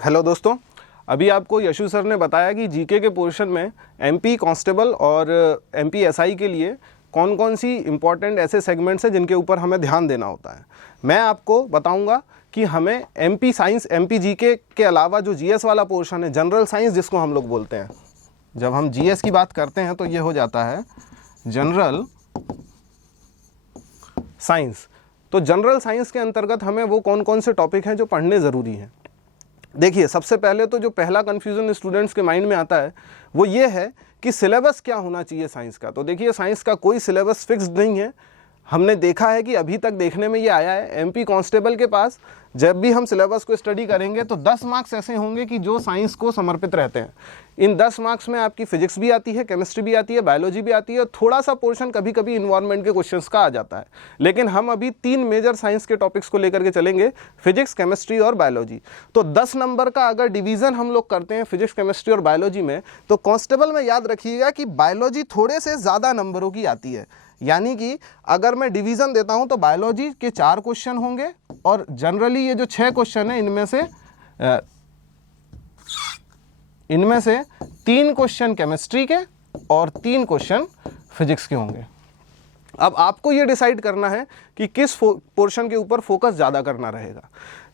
Hello दोस्तों, अभी आपको यशु सर ने बताया कि जीके के पोर्शन में एमपी कांस्टेबल और एमपी एसआई के लिए कौन कौन सी इंपॉर्टेंट ऐसे सेगमेंट्स हैं जिनके ऊपर हमें ध्यान देना होता है। मैं आपको बताऊंगा कि हमें एमपी साइंस, एमपी जीके के अलावा जो जीएस वाला पोर्शन है, जनरल साइंस जिसको हम लोग बोलते हैं, जब हम जीएस की बात करते हैं तो ये हो जाता है जनरल साइंस। तो जनरल साइंस के अंतर्गत हमें वो कौन कौन से टॉपिक हैं जो पढ़ने ज़रूरी हैं। देखिए, सबसे पहले तो जो पहला कन्फ्यूज़न स्टूडेंट्स के माइंड में आता है वो ये है कि सिलेबस क्या होना चाहिए साइंस का। तो देखिए, साइंस का कोई सिलेबस फिक्स्ड नहीं है। हमने देखा है कि अभी तक देखने में ये आया है, एमपी कांस्टेबल के पास जब भी हम सिलेबस को स्टडी करेंगे तो 10 मार्क्स ऐसे होंगे कि जो साइंस को समर्पित रहते हैं। इन 10 मार्क्स में आपकी फिजिक्स भी आती है, केमिस्ट्री भी आती है, बायोलॉजी भी आती है, थोड़ा सा पोर्शन कभी कभी इन्वायरमेंट के क्वेश्चंस का आ जाता है। लेकिन हम अभी 3 मेजर साइंस के टॉपिक्स को लेकर के चलेंगे, फिजिक्स, केमिस्ट्री और बायोलॉजी। तो 10 नंबर का अगर डिवीज़न हम लोग करते हैं फिजिक्स, केमिस्ट्री और बायोलॉजी में, तो कांस्टेबल में याद रखिएगा कि बायोलॉजी थोड़े से ज़्यादा नंबरों की आती है। यानी कि अगर मैं डिवीज़न देता हूं तो बायोलॉजी के 4 क्वेश्चन होंगे और जनरली ये जो 6 क्वेश्चन है इनमें से 3 क्वेश्चन केमिस्ट्री के और 3 क्वेश्चन फिजिक्स के होंगे। अब आपको ये डिसाइड करना है कि किस पोर्शन के ऊपर फोकस ज़्यादा करना रहेगा।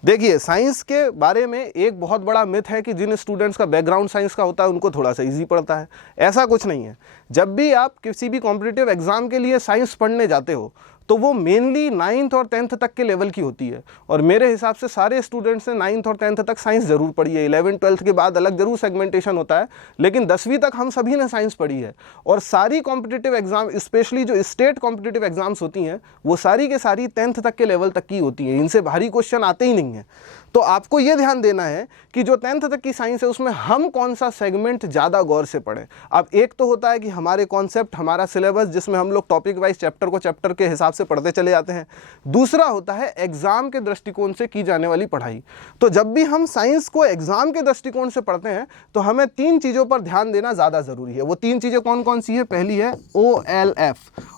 देखिए, साइंस के बारे में एक बहुत बड़ा मिथ है कि जिन स्टूडेंट्स का बैकग्राउंड साइंस का होता है उनको थोड़ा सा इजी पड़ता है। ऐसा कुछ नहीं है। जब भी आप किसी भी कॉम्पिटिटिव एग्जाम के लिए साइंस पढ़ने जाते हो तो वो मेनली 9th और 10th तक के लेवल की होती है। और मेरे हिसाब से सारे स्टूडेंट्स ने 9th और 10th तक साइंस ज़रूर पढ़ी है। 11th 12th के बाद अलग ज़रूर सेगमेंटेशन होता है, लेकिन 10वीं तक हम सभी ने साइंस पढ़ी है। और सारी कॉम्पिटिटिव एग्जाम, स्पेशली जो स्टेट कॉम्पिटिटिव एग्जाम्स होती हैं, वो सारी के सारी 10th तक के लेवल तक की होती हैं। इनसे भारी क्वेश्चन आते ही नहीं हैं। तो आपको ये ध्यान देना है कि जो 10th तक की साइंस है उसमें हम कौन सा सेगमेंट ज़्यादा गौर से पढ़ें। अब एक तो होता है कि हमारे कॉन्सेप्ट, हमारा सिलेबस, जिसमें हम लोग टॉपिक वाइज चैप्टर को चैप्टर के हिसाब से पढ़ते चले जाते हैं। दूसरा होता है एग्जाम के दृष्टिकोण से की जाने वाली पढ़ाई। तो जब भी हम साइंस को एग्जाम के दृष्टिकोण से पढ़ते हैं तो हमें 3 चीज़ों पर ध्यान देना ज़्यादा ज़रूरी है। वो 3 चीज़ें कौन कौन सी है? पहली है OLF।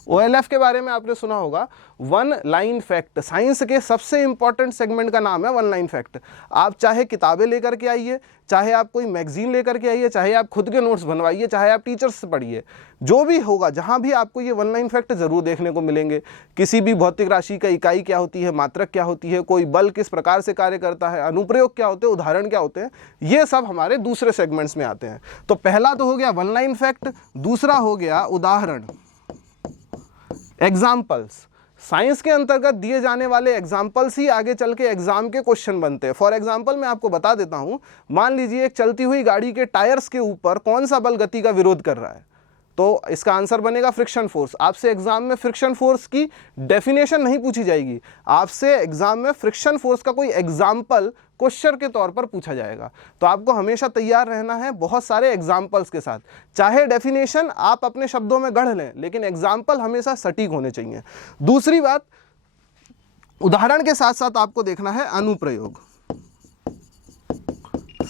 OLF के बारे में आपने सुना होगा, वन लाइन फैक्ट। साइंस के सबसे इंपॉर्टेंट सेगमेंट का नाम है वन लाइन फैक्ट। आप चाहे किताबें लेकर के आइए, चाहे आप कोई मैगजीन लेकर के आइए, चाहे आप खुद के नोट्स बनवाइए, चाहे आप टीचर्स से पढ़िए, जो भी होगा जहां भी आपको ये वन लाइन फैक्ट जरूर देखने को मिलेंगे। किसी भी भौतिक राशि का इकाई क्या होती है, मात्रक क्या होती है, कोई बल किस प्रकार से कार्य करता है, अनुप्रयोग क्या होते हैं, उदाहरण क्या होते हैं, ये सब हमारे दूसरे सेगमेंट्स में आते हैं। तो पहला तो हो गया वन लाइन फैक्ट, दूसरा हो गया उदाहरण, एग्जाम्पल्स। साइंस के अंतर्गत दिए जाने वाले एग्जाम्पल्स ही आगे चल के एग्जाम के क्वेश्चन बनते हैं। फॉर एग्जाम्पल मैं आपको बता देता हूं, मान लीजिए एक चलती हुई गाड़ी के टायर्स के ऊपर कौन सा बल गति का विरोध कर रहा है, तो इसका आंसर बनेगा फ्रिक्शन फोर्स। आपसे एग्जाम में फ्रिक्शन फोर्स की डेफिनेशन नहीं पूछी जाएगी, आपसे एग्जाम में फ्रिक्शन फोर्स का कोई एग्जाम्पल क्वेश्चन के तौर पर पूछा जाएगा। तो आपको हमेशा तैयार रहना है बहुत सारे एग्जाम्पल्स के साथ। चाहे डेफिनेशन आप अपने शब्दों में गढ़ लें, लेकिन एग्जाम्पल हमेशा सटीक होने चाहिए। दूसरी बात, उदाहरण के साथ साथ आपको देखना है अनुप्रयोग।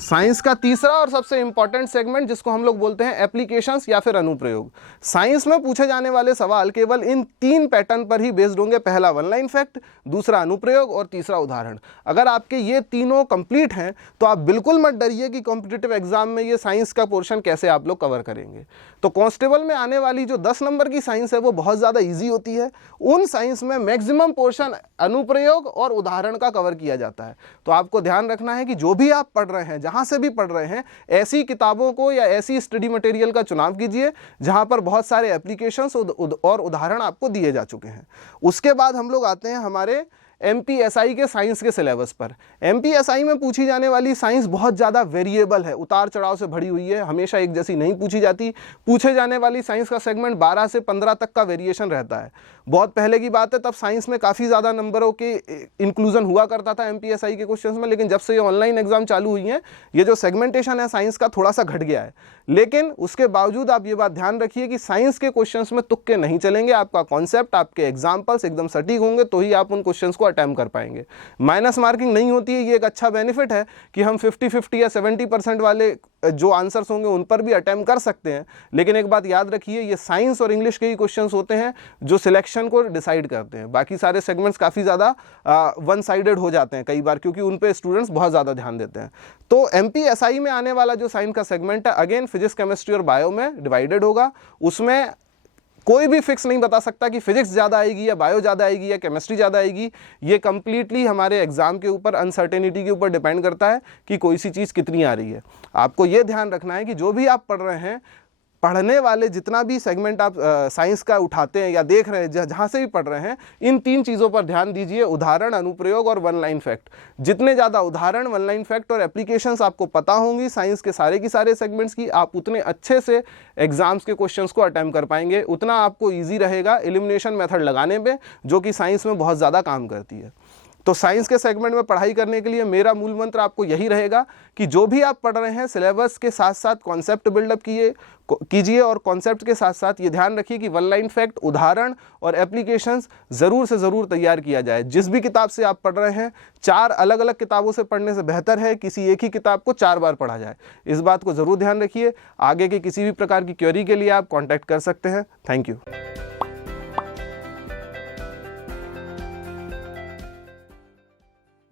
साइंस का तीसरा और सबसे इंपॉर्टेंट सेगमेंट, जिसको हम लोग बोलते हैं एप्लीकेशंस या फिर अनुप्रयोग। साइंस में पूछे जाने वाले सवाल केवल इन 3 पैटर्न पर ही बेस्ड होंगे। पहला वन लाइन फैक्ट, दूसरा अनुप्रयोग और तीसरा उदाहरण। अगर आपके ये तीनों कंप्लीट हैं तो आप बिल्कुल मत डरिए कि कॉम्पिटिटिव एग्जाम में ये साइंस का पोर्शन कैसे आप लोग कवर करेंगे। तो कांस्टेबल में आने वाली जो 10 नंबर की साइंस है वो बहुत ज़्यादा ईजी होती है। उन साइंस में मैक्सिमम पोर्शन अनुप्रयोग और उदाहरण का कवर किया जाता है। तो आपको ध्यान रखना है कि जो भी आप पढ़ रहे हैं, जहां से भी पढ़ रहे हैं, ऐसी किताबों को या ऐसी स्टडी मटेरियल का चुनाव कीजिए जहां पर बहुत सारे एप्लीकेशंस और उदाहरण आपको दिए जा चुके हैं। उसके बाद हम लोग आते हैं हमारे एमपीएसआई के साइंस के सिलेबस पर। एमपीएसआई में पूछी जाने वाली साइंस बहुत ज़्यादा वेरिएबल है, उतार चढ़ाव से भरी हुई है, हमेशा एक जैसी नहीं पूछी जाती। पूछे जाने वाली साइंस का सेगमेंट 12 से 15 तक का वेरिएशन रहता है। बहुत पहले की बात है, तब साइंस में काफ़ी ज़्यादा नंबरों के इंक्लूजन हुआ करता था एमपीएसआई के क्वेश्चंस में, लेकिन जब से ये ऑनलाइन एग्जाम चालू हुई है, ये जो सेगमेंटेशन है साइंस का थोड़ा सा घट गया है। लेकिन उसके बावजूद आप ये बात ध्यान रखिए कि साइंस के क्वेश्चंस में तुक्के नहीं चलेंगे। आपका कॉन्सेप्ट, आपके एग्जाम्पल्स एकदम सटीक होंगे तो ही आप उन क्वेश्चंस को अटेम्प्ट कर पाएंगे। माइनस मार्किंग नहीं होती है, ये एक अच्छा बेनिफिट है कि हम 50-50 या 70% वाले जो आंसर्स होंगे उन पर भी अटेम्प्ट कर सकते हैं, लेकिन एक बात याद रखिए, ये साइंस और इंग्लिश के ही क्वेश्चंस होते हैं जो सिलेक्शन को डिसाइड करते हैं। बाकी सारे सेगमेंट्स काफ़ी ज़्यादा वन साइडेड हो जाते हैं कई बार, क्योंकि उन पे स्टूडेंट्स बहुत ज़्यादा ध्यान देते हैं। तो MPSI में आने वाला जो साइंस का सेगमेंट है, अगेन फिजिक्स, केमिस्ट्री और बायो में डिवाइडेड होगा। उसमें कोई भी फिक्स नहीं बता सकता कि फिजिक्स ज़्यादा आएगी या बायो ज़्यादा आएगी या केमिस्ट्री ज़्यादा आएगी। ये कंप्लीटली हमारे एग्जाम के ऊपर, अनसर्टेनिटी के ऊपर डिपेंड करता है कि कोई सी चीज़ कितनी आ रही है। आपको ये ध्यान रखना है कि जो भी आप पढ़ रहे हैं, पढ़ने वाले जितना भी सेगमेंट आप साइंस का उठाते हैं या देख रहे हैं, जहाँ से भी पढ़ रहे हैं, इन 3 चीज़ों पर ध्यान दीजिए, उदाहरण, अनुप्रयोग और वन लाइन फैक्ट। जितने ज़्यादा उदाहरण, वन लाइन फैक्ट और एप्लीकेशंस आपको पता होंगी साइंस के सारे की सारे सेगमेंट्स की, आप उतने अच्छे से एग्जाम्स के क्वेश्चंस को अटेम्प्ट कर पाएंगे, उतना आपको ईजी रहेगा एलिमिनेशन मेथड लगाने में, जो कि साइंस में बहुत ज़्यादा काम करती है। तो साइंस के सेगमेंट में पढ़ाई करने के लिए मेरा मूल मंत्र आपको यही रहेगा कि जो भी आप पढ़ रहे हैं, सिलेबस के साथ साथ कॉन्सेप्ट बिल्डअप कीजिए और कॉन्सेप्ट के साथ साथ ये ध्यान रखिए कि वन लाइन फैक्ट, उदाहरण और एप्लीकेशंस ज़रूर से ज़रूर तैयार किया जाए। जिस भी किताब से आप पढ़ रहे हैं, 4 अलग अलग किताबों से पढ़ने से बेहतर है किसी एक ही किताब को 4 बार पढ़ा जाए। इस बात को ज़रूर ध्यान रखिए। आगे के किसी भी प्रकार की क्वेरी के लिए आप कॉन्टैक्ट कर सकते हैं। Thank you.